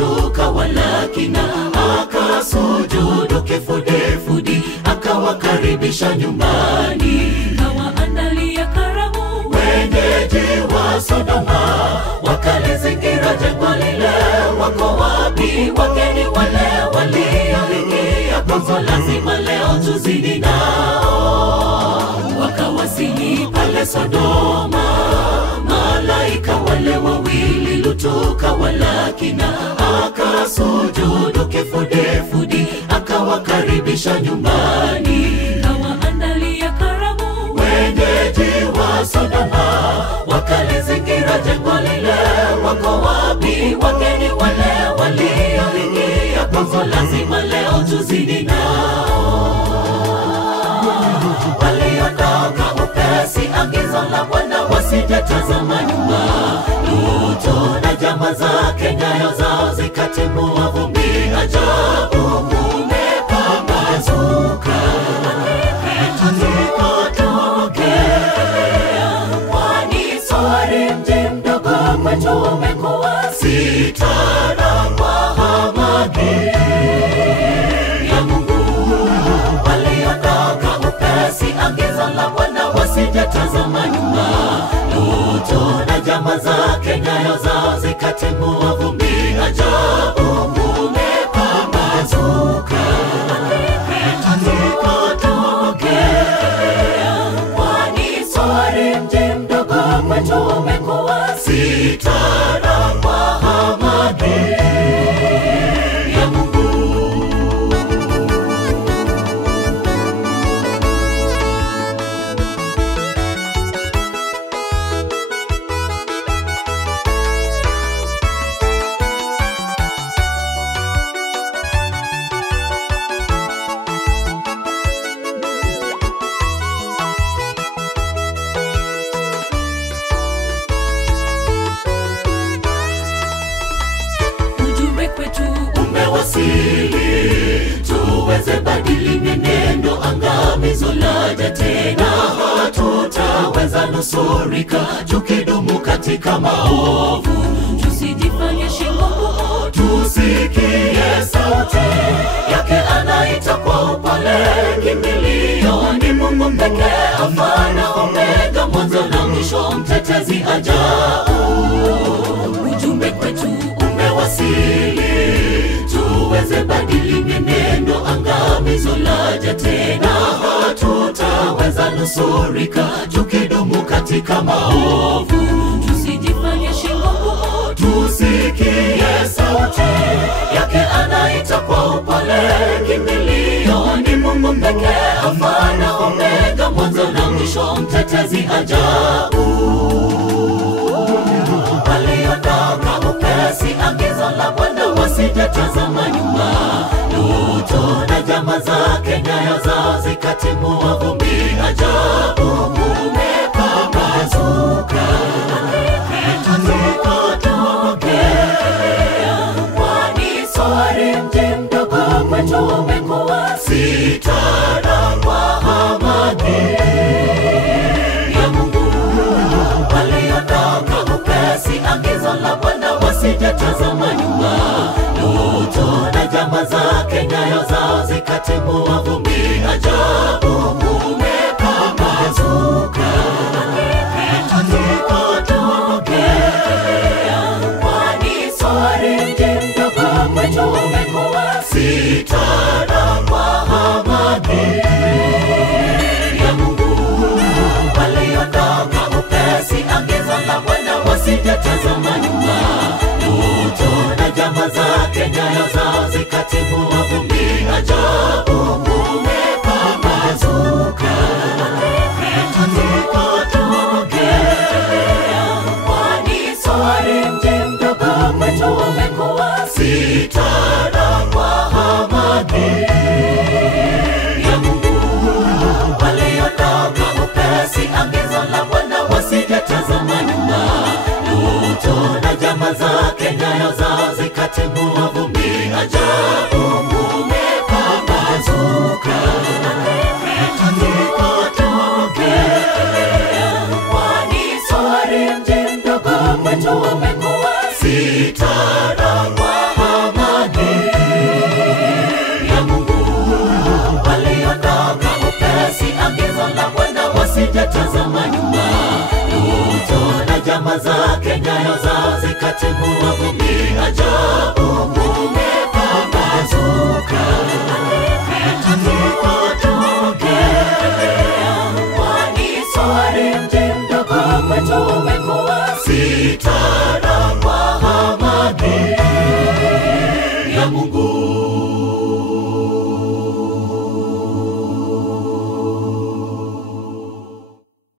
Lutu walakina, akasujudu kifudifudi, akawakaribisha nyumbani, kawaandalia karamu wenyeji wa Sodoma, wakalizingira jengo lile. Wako wapi wageni wale walioingia kwanza? Lazima leo tuzidi nao. Wakawasili pale Sodoma malaika wale wawili, Lutu walakina, akasujudu kifudifudi, akawakaribisha nyumbani, kawaandalia karamu wenyeji wa Sodoma, wakalizingira jengo lile. Wako wapi wageni wale walioingia kwanza? Lazima leo tuzidi nao. Waliondoka upesi, agizo la Bwana, wasijetazama nyuma. Lutu na jamaa zake, nyayo zao zikatimua vumbi. Ajabu kumepambazuka, kwani Soari mji mdogo kwetu umekuwa sitara kwa hamaki ya Mungu. Waliondoka upesi, agizo la Bwana, wasijetazama nyuma. Lutu na jamaa zake, nyayo zao zikatimua vumbi. Ajabu kumepambazuka, kwani Soari mji mdogo kwetu umekuwa sitara kwa hamaki ya Mungu. ujumbe kwetu umewasili, tuweze badili mienendo, angamizo laja tena. Hatutaweza nusurika tukidumu katika maovu. tusijifanye shingo ngumu, Tusikie sauti yake anaita kwa upole. Kimbilio ni Mungu pekee, Alfa na Omega, mwanzo na mwisho, mtetezi ajao. ujumbe kwetu Umewasili, tuweze badili mienendo, angamizo laja tena. Hatutaweza nusurika tukidumu katika maovu. tusijifanye shingo ngumu, Tusikie sauti yake anaita kwa upole. Kimbilio ni Mungu pekee, Alfa na Omega, mwanzo na mwisho, mtetezi ajao. Waliondoka upesi, agizo la Bwana, wasijetazama nyuma. Lutu na jamaa zake, nyayo zao zikatimua vumbi. Ajabu kumepambazuka, kwani Soari mji mdogo kwetu umekuwa sitara kwa hamaki ya Mungu. Waliondoka upesi, agizo la Bwana, wasijetazama nyuma. Lutu na jamaa zake, nyayo zao zikatimua vumbi. Ajabu kumepambazuka, kwani Soari mji mdogo kwetu umekuwa sitara kwa hamaki ya Mungu. Waliondoka upesi, agizo la Bwana, wasijetazama nyuma. Lutu na jamaa zake, nyayo zao zikatimua vumbi. Ajabu kumepambazuka, kwani Soari mji mdogo kwetu umekuwa sitara kwa hamaki ya Mungu. Waliondoka upesi, agizo la Bwana, wasijetazama nyuma. Lutu na jamaa zake, nyayo zao zikatimua vumbi. Ajabu kumepambazuka, kwani Soari mji mdogo kwetu umekuwa sitara kwa hajatazama nyuma. Luto na jamaa zake nyayo zao zikatimua vumbi. Ajabu umepambazuka, tutoke kwani Soari mji mdogo kwetu umekuwa sitara kwa amani ya Mungu.